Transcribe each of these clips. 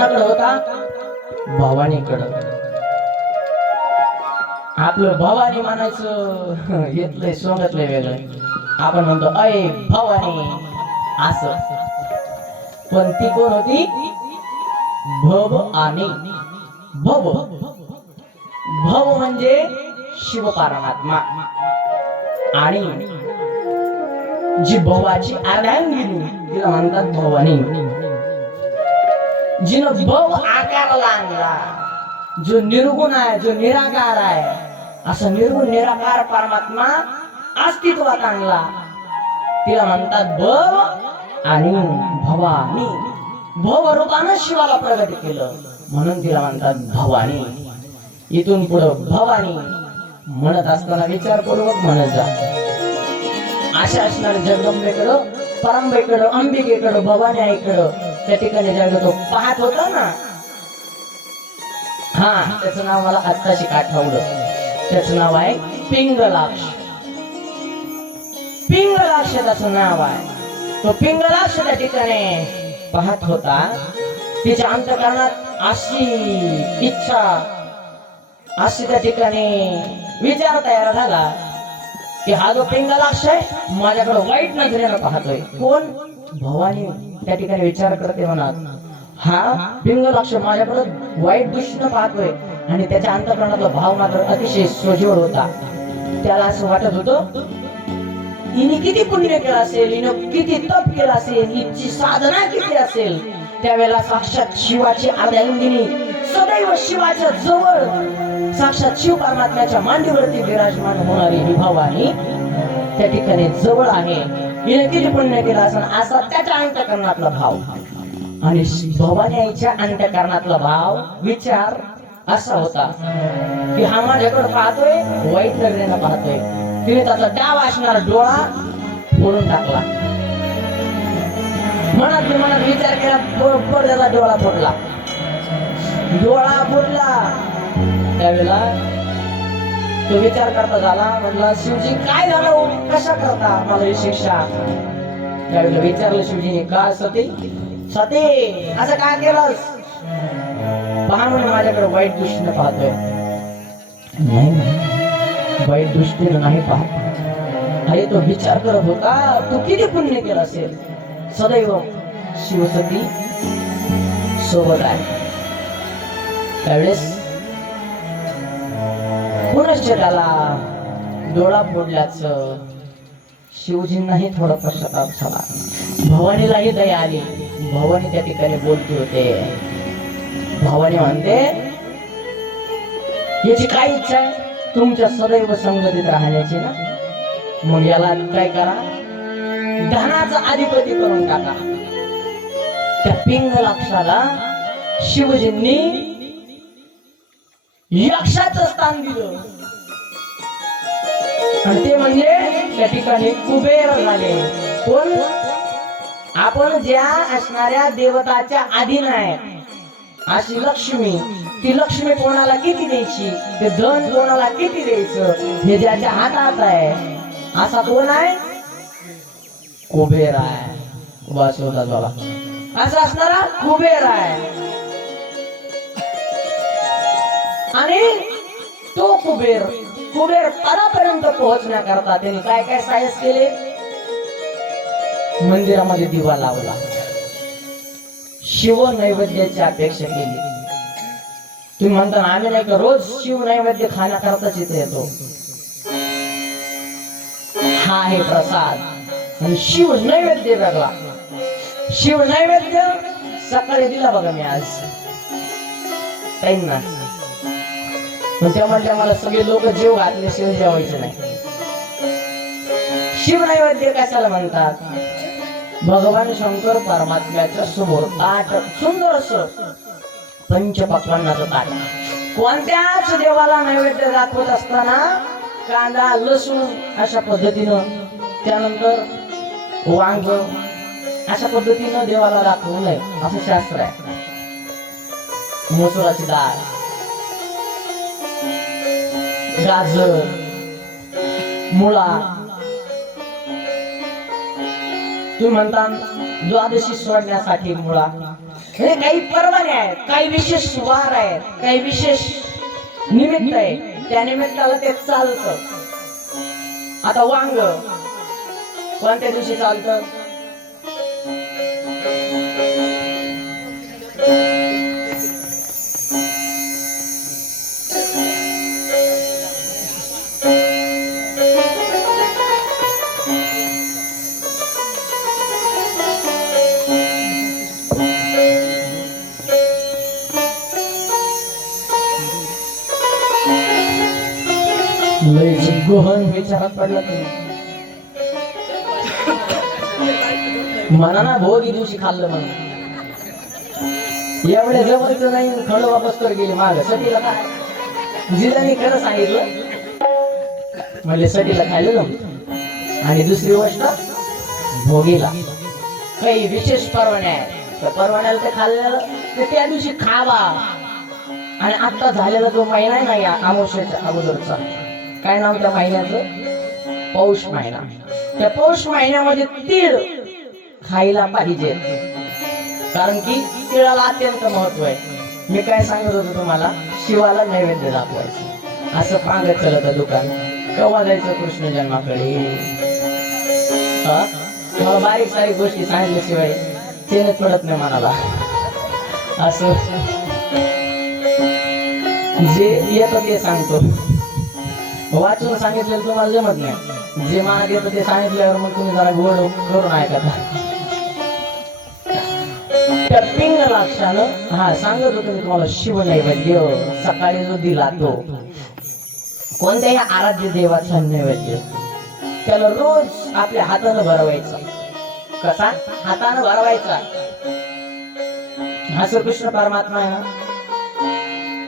होता भवानीकडं. आपलं भवानी म्हणायचं घेतलंय सोंगतलंय वेगळं. आपण म्हणतो अय भवानी असं, पण ती कोण होती? भवानी. भव भव म्हणजे शिव परमात्मा, आणि जी भवाची अर्धांगिनी तिला म्हणतात भवानी. जिनं भव आकाराला आणला, जो निर्गुण आहे, जो निराकार आहे, असं निर्गुण निराकार परमात्मा अस्तित्वात आणला, तिला म्हणतात भव आणि भवानी. भव रूपानं शिवाला प्रगट केलं म्हणून तिला म्हणतात भवानी. इथून पुढं भवानी म्हणत असताना विचारपूर्वक म्हणत जा. अशा असणाऱ्या जगदंबेकडं, परंबेकडं, अंबिकेकडं, भवानी आईकडं त्या ठिकाणी ज्यावेळेला तो पाहत होता ना, हा त्याचं नाव मला आत्ताशी आठवलं. त्याचं नाव आहे पिंगलाक्ष. पिंगलाक्ष त्याचं नाव आहे. तो पिंगलाक्ष त्या ठिकाणी पाहत होता. तिच्या अंतःकरणात अशी इच्छा, अशी त्या ठिकाणी विचार तयार झाला की हा जो पिंगलाक्ष आहे माझ्याकडे वाईट नजरेनं पाहतोय. कोण? भवानी त्या ठिकाणी विचार करते म्हणत, हा पिंगलाक्ष माझ्याकडे वाईट दृष्टीनं पाहतोय. आणि त्याच्या अंतःकरणातला भाव मात्र अतिशय सोज्वळ होता. त्याला असं वाटत होतं हिने किती पुण्य केलं असेल, हिने किती तप केलं असेल, हिची साधना किती असेल. त्यावेळेला साक्षात शिवाची अर्धांगिनी सदैव शिवाच्या जवळ साक्षात शिव परमात्म्याच्या मांडीवरती विराजमान होणारी ही भवानी त्या ठिकाणी जवळ आहे. हिने किती पुण्य केलं असेल असा त्याच्या अंतःकरणातला भाव. आणि भवानी आईच्या अंतःकरणातला भाव विचार असा होता की हा माझ्याकडे पाहतोय, वाईट नजरेनं पाहतोय. तिने त्याचा डाव असणारा डोळा फोडून टाकला. मनात विचार केला, बरोबर त्याचा डोळा फोडला. डोळा फोडला. त्यावेळेला तो विचार करता झाला, म्हटला शिवजी काय झालं, कशा करता मला ही शिक्षा? त्यावेळेला विचारलं शिवजीने, का सती सती असं काय केलंस? पहा म्हणे माझ्याकडे वाईट दृष्टीने पाहतोय. नाही, वाईट दृष्टीने नाही पाहत. अरे तो विचार करत होता तू किती पुण्य केलं असेल, सदैव शिवसती सोबत आहे. त्यावेळेस पुनश्च त्याला डोळा फोडल्याच शिवजींनाही थोडा पश्चाताप झाला. भवानीलाही दया आली. भवानी त्या ठिकाणी बोलते होते. भवानी म्हणते याची काय इच्छा आहे? तुमच्या सदैव संगतीत राहण्याची ना. मग याला काय करा, धनाचा अधिपती करून टाका. त्या पिंगलाक्षाला शिवजींनी यक्षाचं स्थान दिलं. आणि ते म्हणजे त्या ठिकाणी कुबेर झाले. कोण? आपण ज्या असणाऱ्या देवताच्या अधीन आहे अशी लक्ष्मी, ती लक्ष्मी कोणाला किती द्यायची, ते धन कोणाला किती द्यायचं हे ज्याच्या हातात आहे असा कोण आहे? कुबेर आहे. बस होता बाबा, असा असणारा कुबेर आहे. आणि तो कुबेर परापर्यंत पोहोचण्याकरता त्यांनी काय काय सायस केले? मंदिरामध्ये दिवा लावला, शिव नैवेद्याची अपेक्षा केली. तुम्ही म्हणता आम्ही नाही का रोज शिव नैवेद्य खाण्याकरताच इथे येतो. हा आहे प्रसाद. आणि शिव नैवेद्य वेगळा. शिव नैवेद्य सकाळी दिला बघा मी आज त्यांना, पण त्या म्हणल्या मला सगळे लोक जेव घातल्याशिवाय जेवायचे नाही. शिव नैवेद्य कशाला म्हणतात? भगवान शंकर परमात्म्याच्या समोर ताट, सुंदर असं पंचपक्वान्नाचं ताट. कोणत्याच देवाला नैवेद्य दाखवत असताना कांदा, लसूण अशा पद्धतीनं, त्यानंतर वांग अशा पद्धतीनं देवाला दाखवू नये असं शास्त्र आहे. मसुराची डाळ, गाजर, मुळा. तुम्ही म्हणता द्वादशी सोडण्यासाठी मुळा, हे काही परवाने आहेत, काही विशेष वार आहेत, काही विशेष निमित्त आहे, त्या निमित्ताला ते चालतं. आता वांग कोणत्या दिवशी चालतं? लयच गहन विचारात पडला तुम्ही. म्हणा ना भोगी दिवशी खाल्लं म्हणून. एवढे जवळचं नाही, खंड वापस कर गेली माग. सटीला काय जिजाने खरं सांगितलं म्हणजे सटीला खायला जमत. आणि दुसरी गोष्ट भोगीला काही विशेष परवाने आहेत, त्या परवान्याला ते खाल्लेलं ते त्या दिवशी खावा. आणि आता झालेला जो महिना आहे ना या अमावस्येच्या अगोदरचा, काय नाव त्या महिन्याचं? पौष महिना. त्या पौष महिन्यामध्ये तीळ खायला पाहिजे, कारण की तिळाला अत्यंत महत्व आहे. मी काय सांगत होतो तुम्हाला, शिवाला नैवेद्य दाखवायचं. असं पांगत चलत दुकान केव्हा जायचं कृष्ण जन्माकडे. मला बारीक सारीक गोष्टी सांगितल्याशिवाय चेनच पडत नाही मनाला. असं जे येतं ते सांगतो, वाचून सांगितलेलं तुम्हाला जमत नाही. जे मनात येतं ते सांगितल्यावर मग तुम्ही जरा गोड करून ऐकता. त्या पिंग लक्षानं हा सांगत होतो मी तुम्हाला, शिव नैवेद्य सकाळी जो दिला तो कोणत्याही आराध्य देवाचा नैवेद्य, त्याला रोज आपल्या हातानं भरवायचा. कसा? हातानं भरवायचा. असं कृष्ण परमात्मा आहे ना,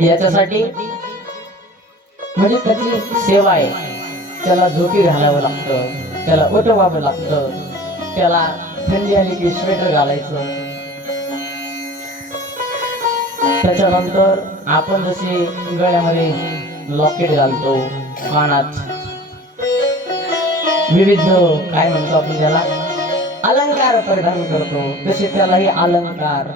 याच्यासाठी म्हणजे त्याची सेवा आहे. त्याला झोपी घालावं लागतं, त्याला उठवावं लागतं, त्याला थंडी आली की स्वेटर घालायचं. त्याच्यानंतर आपण जसे गळ्यामध्ये लॉकेट घालतो, कानात विविध काय म्हणतो आपण त्याला अलंकार परिधान करतो, तसे त्यालाही अलंकार.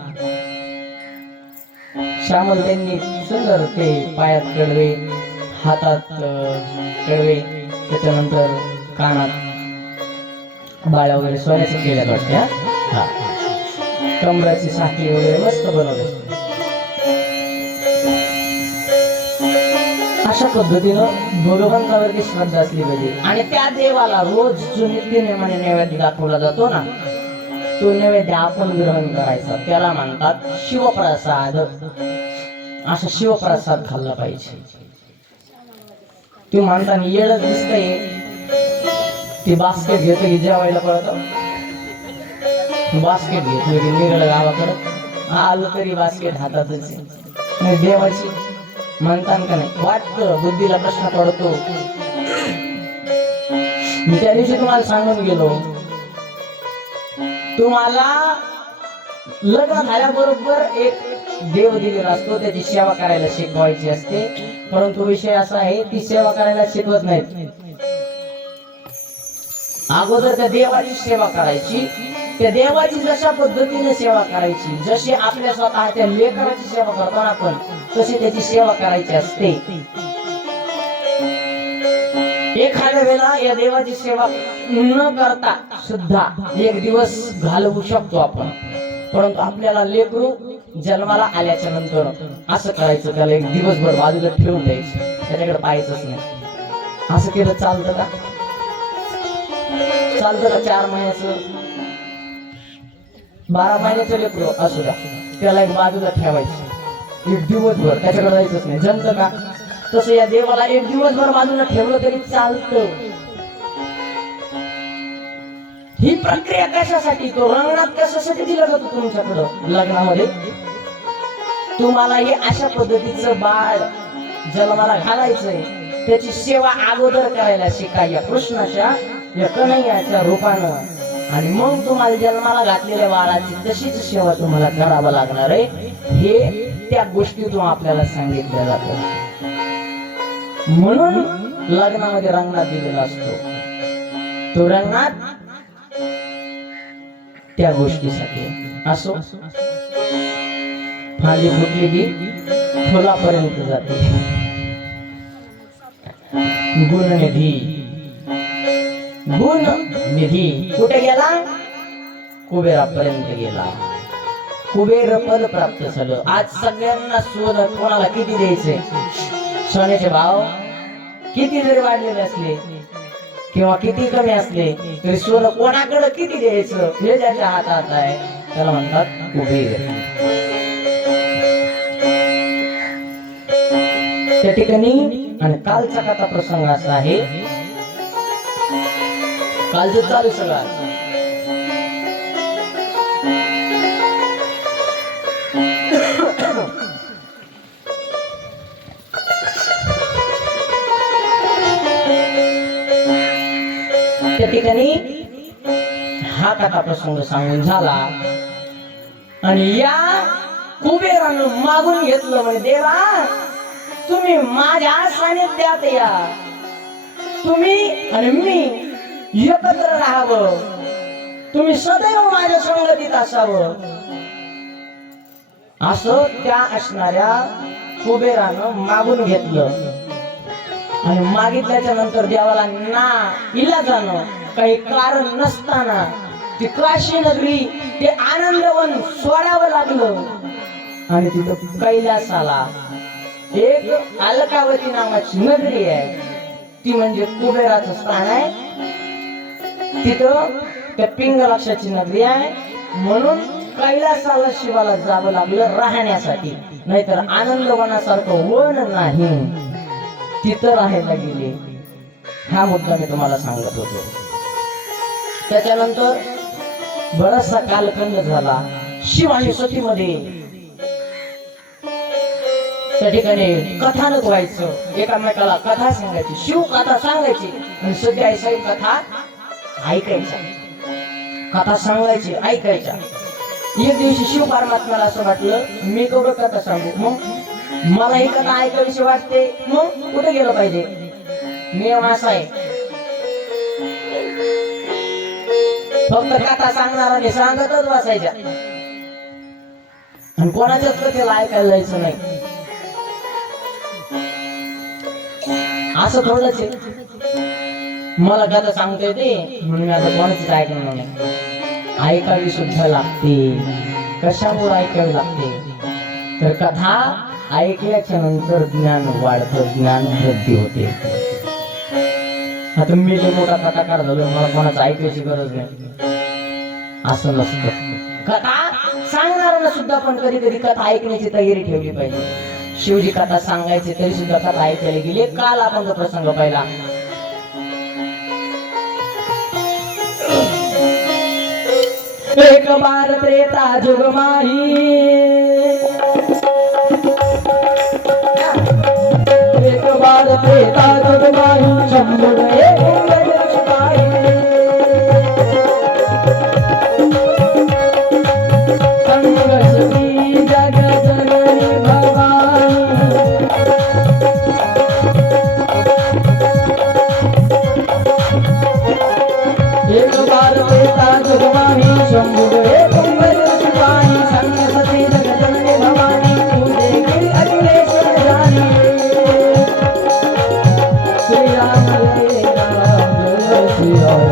श्यामल त्यांनी सुंदर ते पायात कडवे, हातात कडवे, त्याच्यानंतर कानात बाळ्या वगैरे सोन्याचं केल्यात वाटते. कमराची साखळी वगैरे मस्त बनवले. अशा पद्धतीनं भगवंतावरती श्रद्धा असली पाहिजे. आणि त्या देवाला रोज जो नित्यनेमाने नैवेद्य दाखवला जातो ना, तो नैवेद्य आपण ग्रहण करायचा. त्याला म्हणतात शिवप्रसाद. असा शिवप्रसाद खाल्ला पाहिजे. तू म्हणताना येडच दिसतंय, ती बास्केट घेतो की जेवायला पळतो, बास्केट घेतो की निघलं गावाकडं, आलं तरी बास्केट हातातच. देवाची म्हणतात का नाही, वाटतं बुद्धीला प्रश्न पडतो. मी त्या दिवशी तुम्हाला सांगून गेलो, तुम्हाला लग्न झाल्याबरोबर एक देव दिलेला असतो, त्याची सेवा करायला शिकवायची असते. परंतु विषय असा आहे, ती सेवा करायला शिकवत नाहीत. अगोदर त्या देवाची सेवा करायची. त्या देवाची जशा पद्धतीने सेवा करायची, जशी आपल्या स्वतःच्या लेकराची सेवा करतो ना आपण, तशी त्याची सेवा करायची असते. एखाद्या वेळेला या देवाची सेवा न करता सुद्धा एक दिवस घालवू शकतो आपण. परंतु आपल्याला लेकरू जन्माला आल्याच्या नंतर असं करायचं, त्याला एक दिवसभर बाजूला ठेवून द्यायचं, त्याच्याकडे पाहायचंच नाही. असं केलं चालतं का? चालतं का? 4 महिन्याचं 12 महिन्याचं लेकरू असू द्या, त्याला एक बाजूला ठेवायचं, एक दिवसभर त्याच्याकडे जायचंच नाही. जमतं का? तसं या देवाला एक दिवसभर बाजूला ठेवलं तरी चालतं. ही प्रक्रिया कशासाठी? तो रंगणात कशासाठी दिला जातो तुमच्याकडं लग्नामध्ये? तुम्हाला हे अशा पद्धतीचं बाळ जन्माला घालायचंय, त्याची सेवा अगोदर करायला शिका या कृष्णाच्या, या कन्हैयाच्या रूपानं. आणि मग तुम्हाला जन्माला घातलेल्या बाळाची तशीच सेवा तुम्हाला करावं लागणार आहे. हे त्या गोष्टीतून आपल्याला सांगितलं जातं. म्हणून लग्नामध्ये रंगणात दिलेला असतो. तो रंगणात त्या गोष्टीसाठी असो. फांदी फुटली की फुलापर्यंत जाते. गुणनिधी गुणनिधी कुठे गेला? कुबेरापर्यंत गेला. कुबेर पद प्राप्त झालं. आज सगळ्यांना सोनं कोणाला किती द्यायचे? सोन्याचे भाव किती जरी वाढलेले असले किंवा किती कमी असले तरी सोनं कोणाकडे किती द्यायचं हे ज्याच्या हातात आहे त्याला म्हणतात कुबेर. त्या ठिकाणी आणि कालचा कथा प्रसंग असा आहे. कालचं चालू सगळं त्या ठिकाणी हा कथा प्रसंग सांगून झाला आणि या कुबेरानं मागून घेतलं म्हणजे देवा तुम्ही माझ्या सानिध्यात या, तुम्ही आणि मी एकत्र राहावं, तुम्ही सदैव माझ्या संगतीत असावं असं त्या असणाऱ्या कुबेरानं मागून घेतलं. आणि मागितल्याच्या नंतर देवाला ना इलाजानं काही कारण नसताना ती काशी नगरी ते आनंदवन सोडावं लागलं. आणि तिथं कैलासाला एक अलकावती नावाची नगरी आहे, ती म्हणजे कुबेराचं स्थान आहे. तिथं त्या पिंगलाक्षाची नगरी आहे. म्हणून कैलासाला शिवाला जावं लागलं राहण्यासाठी. नाहीतर आनंदवनासारखं वन नाही, तिथं राहायला गेले. हा मुद्दा मी तुम्हाला सांगत होतो. त्याच्यानंतर बराचसा कालखंड झाला. शिव आणि सतीमध्ये त्या ठिकाणी कथानक व्हायचं, एकामेकाला कथा सांगायची, शिव कथा सांगायची आणि सती आई कथा ऐकायच्या. कथा सांगायची ऐकायच्या. एक दिवशी शिव परमात्म्याला असं वाटलं मी केवढं कथा सांगू, मग मला ही कथा ऐकावीशी वाटते, मग कुठे गेलं पाहिजे? नियम असा आहे फक्त कथा सांगणाराने सांगतच बसायच्या आणि कोणाच्याच कथेला ऐकायला जायचं नाही. असं थोडंच मला कथा सांगता येते म्हणून मी आता कोणाचीच ऐकणार नाही. ऐकावी सुद्धा लागते. कशामुळे ऐकावी लागते? तर कथा ऐकल्याच्या नंतर ज्ञान वाढतं, ज्ञान वृद्धी होते. आता मी मोठा कथाकार झालो, मला कोणाचं ऐकायची गरज नाही असं नसतं. कथा सांगणाऱ्यांना सुद्धा पण कधी कधी कथा ऐकण्याची तयारी ठेवली पाहिजे. शिवजी कथा सांगायचे तरी सुद्धा कथा ऐकायला गेले. काल आपण तो प्रसंग पाहिला. एक बार त्रेता जुग माही, एक बार त्रेता जुग माही, शंभर एक शिपाही, संघर्ष की जग जननी भवानी, एक बार त्रेता जुग माही, शंभर एक शिपाही, संघर्ष की जग जननी भवानी, तुझे गिर अखिलेश्वर जानी. श्री राम जय राम जय श्री राम,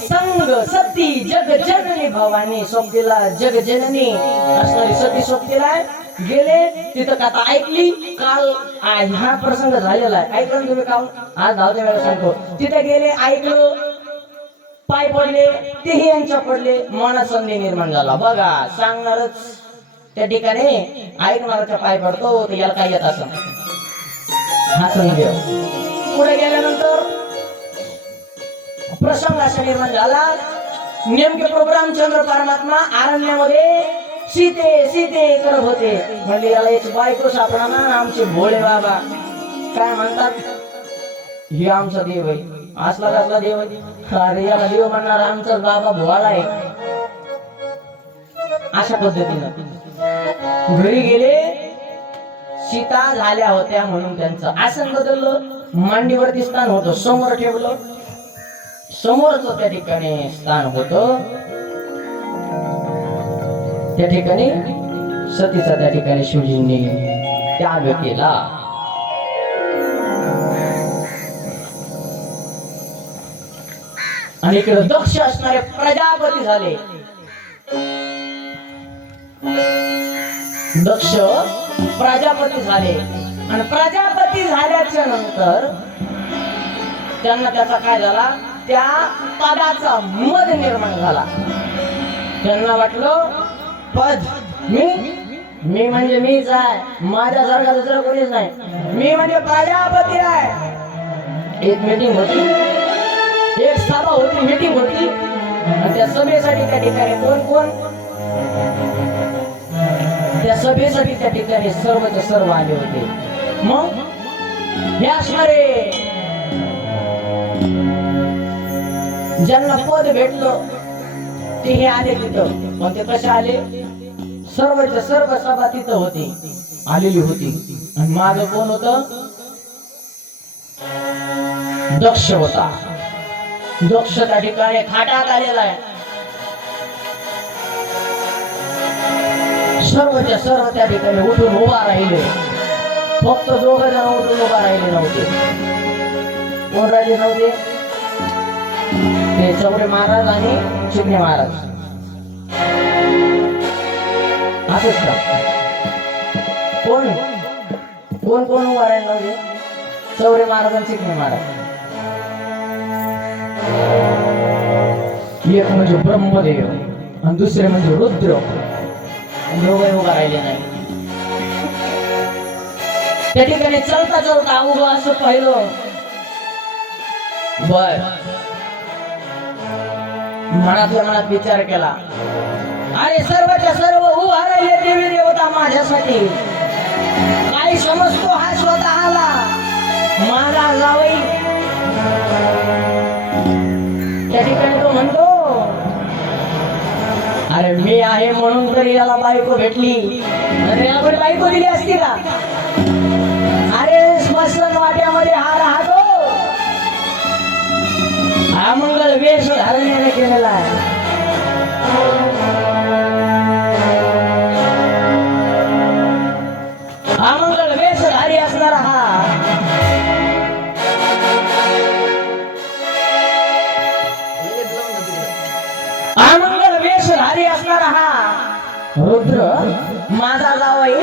संग सती जग जननी भवानी. सोबतीला जग जननी असणारी सती सोबतीला गेले. तिथं कथा ऐकली. काल हा प्रसंग झालेला आहे, ऐकलं तुम्ही काल? आज धावत्या वेळेला सांगतो. तिथे गेले, ऐकलं, पाय पडले, तेही यांच्या पडले, मनात संधी निर्माण झाला. बघा सांगणारच त्या ठिकाणी ऐकणाराच्या पाय पडतो, तर याला काय येत असं हा संधी. पुढे गेल्यानंतर प्रसंग असा निर्माण झाला. नेमके प्रभू रामचंद्र परमात्मा अरण्यामध्ये सीते सीते करत होते. म्हणजे याला याची बायको सापडा ना. आमचे भोळे बाबा काय म्हणतात, हे आमचा देव आहे. असला कसला देव आहे? अरे याला देव म्हणणार आमचा बाबा भोळा आहे. अशा पद्धतीनं घरी गेले. सीता झाल्या होत्या म्हणून त्यांचं आसन बदललं. मांडीवरती स्थान होतं, समोर ठेवलं. समोरच त्या ठिकाणी स्थान होतं. त्या ठिकाणी सतीचा त्या ठिकाणी शिवजींनी त्याग केला. आणि इकडे दक्ष असणारे प्रजापती झाले. दक्ष प्रजापती झाले आणि प्रजापती झाल्याच्या नंतर त्यांना त्याचा काय झाला, त्या पदाचा मद निर्माण झाला. त्यांना वाटलं पद मी म्हणजे मीच आहे, माझ्यासारखा दुसरं कोणीच नाही, मी म्हणजे प्रजापती आहे. एक मीटिंग होती, एक सभा होती, मीटिंग होती. आणि त्या सभेसाठी त्या ठिकाणी कोण त्या सभेसाठी त्या ठिकाणी सर्वचे सर्व आले होते. मग हे असणारे ज्यांना पद भेटलं ते हे आले तिथं. पण ते कसे आले, सर्वचे सर्व सभा तिथं होती, आलेली होती. आणि माग कोण होत, दक्ष होता. दक्ष त्या ठिकाणी खाटात आलेला आहे. सर्वच्या सर्व त्या ठिकाणी उठून उभा राहिले. फक्त दोघ जण उठून उभा राहिले नव्हते. कोण राहिले नव्हते, ते चौरे महाराज आणि चिमणे महाराज. असंच का, कोण कोण कोण उभा राहिले नव्हते, चौरे महाराज आणि चिमणे महाराज. एक म्हणजे ब्रह्मदेव आणि दुसरे म्हणजे रुद्र. दोघे उभा राहिले नाही. त्या ठिकाणी चलता चलता उभं असं पाहिलं. बर, मनातल्या मनात विचार केला, अरे सर्वच्या सर्व उभा राहिले देवी देवता माझ्यासाठी. काय समजतो हा स्वतःला माझा जावई. त्या ठिकाणी तो म्हणतो, अरे मी आहे म्हणून तरी याला बायको भेटली, आपण बायको दिली असती का. अरे स्मशान वाट्यामध्ये हा राहतो, हा मंगल वेश धारण्याने केलेला आहे. हा मंगल वेशधारी असणारा हा मंगल वेशधारी असणारा हा रुद्र माझा जावई.